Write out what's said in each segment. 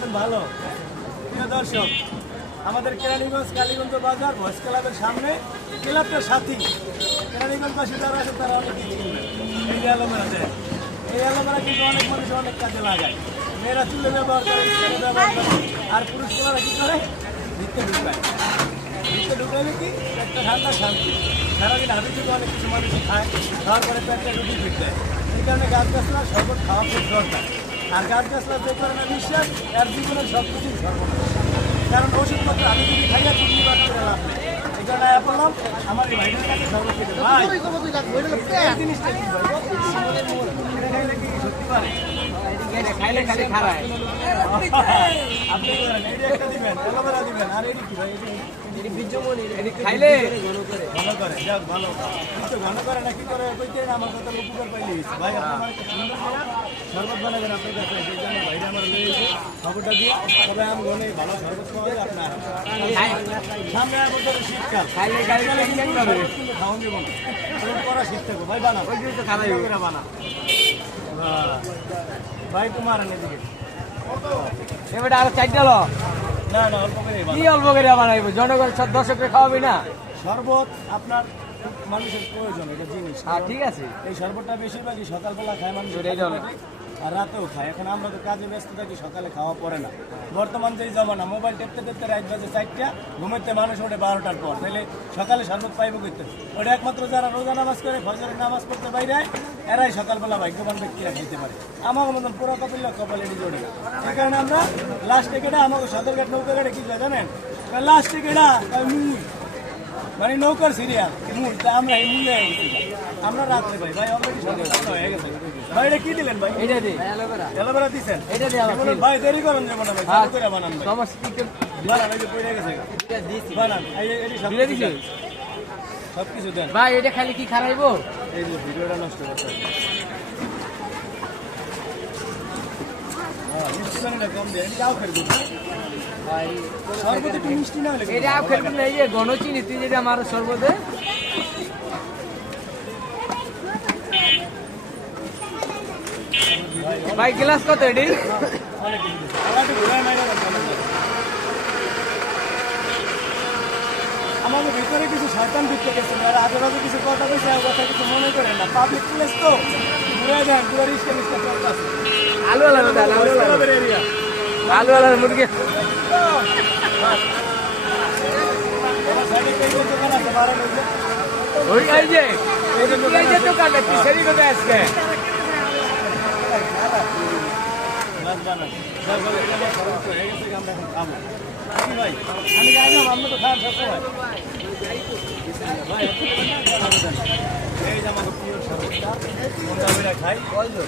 আছেন ভালো? প্রিয় দর্শক, আমাদের কেরানীগঞ্জ কালীগঞ্জ বাজার ভয়েস ক্লাবের সামনে ক্লাবটার সাথী কেরানীগঞ্জবাসী যারা আছে তারা অনেকেই চিনবে। এই যে অ্যালোভেরা দেয়, এই অ্যালোভেরা কিন্তু অনেক মানুষ অনেক কাজে লাগায়। মেয়েরা চুলে ব্যবহার করে, স্কিনে ব্যবহার করে, আর পুরুষগুলোরা কি করে? ভিতরে ঢুকায়। ভিতরে ঢুকাইলে কি একটা ঠান্ডা শান্তি। সারাদিন হাতে থেকে অনেক কিছু মানুষ খায়, খাওয়ার পরে পেটটা রুটি ফিট দেয়। এই কারণে গাছ গাছলা শরবত খাওয়া খুব দরকার। আর গাছ গাছলা যে করে না বিশ্বাস, এর জীবনের সব কিছুই সর্বনাশ। কারণ ওষুধপত্র আমি যদি খাইয়া চিনি বাদ করে লাভ নেই। এই কারণে বললাম আমার এই ভাইদের কাছে শরবত খেতে ভাই এই জিনিসটা কি ভাই? এটা খাইলে কি সত্যি পারে? খাইলে খালি খারায় আপনি করেন, এইটা একটা দিবেন, অ্যালোভেরা দিবেন, আর এটি কি ভাই? খাইলে ঘন করে, যাক ভালো। কিন্তু ঘন করে না কি করে কইতে না, আমার কথা উপকার পাইলে হয়েছে। ভাই আপনি আমার একটা সুন্দর করে শরবত বানাবেন আপনার কাছে, সেই জন্য ভাইরা আমার লয়ে এসে খবরটা দিয়ে তবে আমি ঘনে ভালো শরবত খাওয়া যায় আপনার সামনে আমাদের শীতকাল খাইলে খাইলে কিন্তু খাওয়ান দেবো না, করা শীত থাকবো ভাই বানাবো বানা ভাই তোমার এদিকে এবারে আরো চারটা লো না না অল্প করে কি অল্প করে বানাইবো জনগণ সব দর্শককে খাওয়াবি না শরবত আপনার মানুষের প্রয়োজন, এটা জিনিস। হ্যাঁ ঠিক আছে এই শরবতটা বেশিরভাগই সকালবেলা খায় মানুষ, আর রাতেও খায়। এখন আমরা তো কাজে ব্যস্ত থাকি, সকালে খাওয়া পড়ে না। বর্তমান যে জমানা, মোবাইল টেপতে টেপতে রাত বাজে 4টা, ঘুমাইতে মানুষ ওঠে 12টার পর, তাহলে সকালে শরবত পাইব করতে। ওটা একমাত্র যারা রোজা নামাজ করে, ফজরের নামাজ পড়তে বাইরে এরাই সকালবেলা ভাগ্যবান ব্যক্তিরা খেতে পারে। আমার মতন পুরো কপালে জড়ি। এই কারণে আমরা লাস্টে কেটা আমাকে সদরঘাট নৌকা ঘাটে কি যায় জানেন? লাস্টে কেটা মানে নৌকার সিরিয়াল মূল, আমরা এই মূলে আমরা রাত্রে ভাই ভাই অলরেডি সন্ধ্যা হয়ে গেছে। ভাই এটা কি দিলেন ভাই? এটা দে অ্যালোভেরা দিছেন? এটা দে আমার ভাই দেরি করেন যেমন ভাই, চালু করে বানান ভাই। সমস্যা বানান, এই যে পড়ে গেছে বানান, এই সব দিলে দিছে সব কিছু দেন ভাই এটা খালি কি খারাইবো এই যে ভিডিওটা নষ্ট করতে কম দেয়, যাও ফেরবো ভাই সর্বত একটু মিষ্টি না হলে এটা আও খেলবো না এই যে গণ চিনি তুই যেটা আমার সর্বদে ভাই গ্লাস কত এডি অনেক আলাদা ঘুরায় মাইরা আমাদের ভিতরে কিছু শয়তান ঢুকতে গেছে, আর আজেবাজে কিছু কথা কইছে, কথা কিছু মনে করেন না। পাবলিক প্লেস তো ঘুরে দেন, পুরো রিস্কা মিস্কা চলতেছে। আলু আলু ডাল আলু আলু এরিয়া আলু আলু মুরগি ওই এই যে দোকান কি সেরি করে আজকে ভাই আমি যাইলাম, আমরা তো খাওয়ার সব সময় এই যে আমাকে প্রিয় সরকার মন্দাবিরা খাই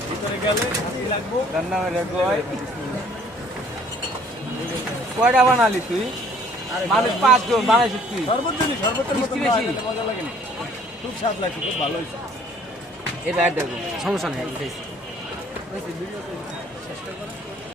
ভিতরে গেলে কি লাগবো রান্না করে কয়টা বানালি তুই মানুষ 5 জন বানাইছিস তুই সর্বোচ্চ সর্বোচ্চ মিষ্টি বেশি মজা লাগে না, খুব স্বাদ লাগছে, খুব ভালো হয়েছে। এটা দেখো সমস্যা নেই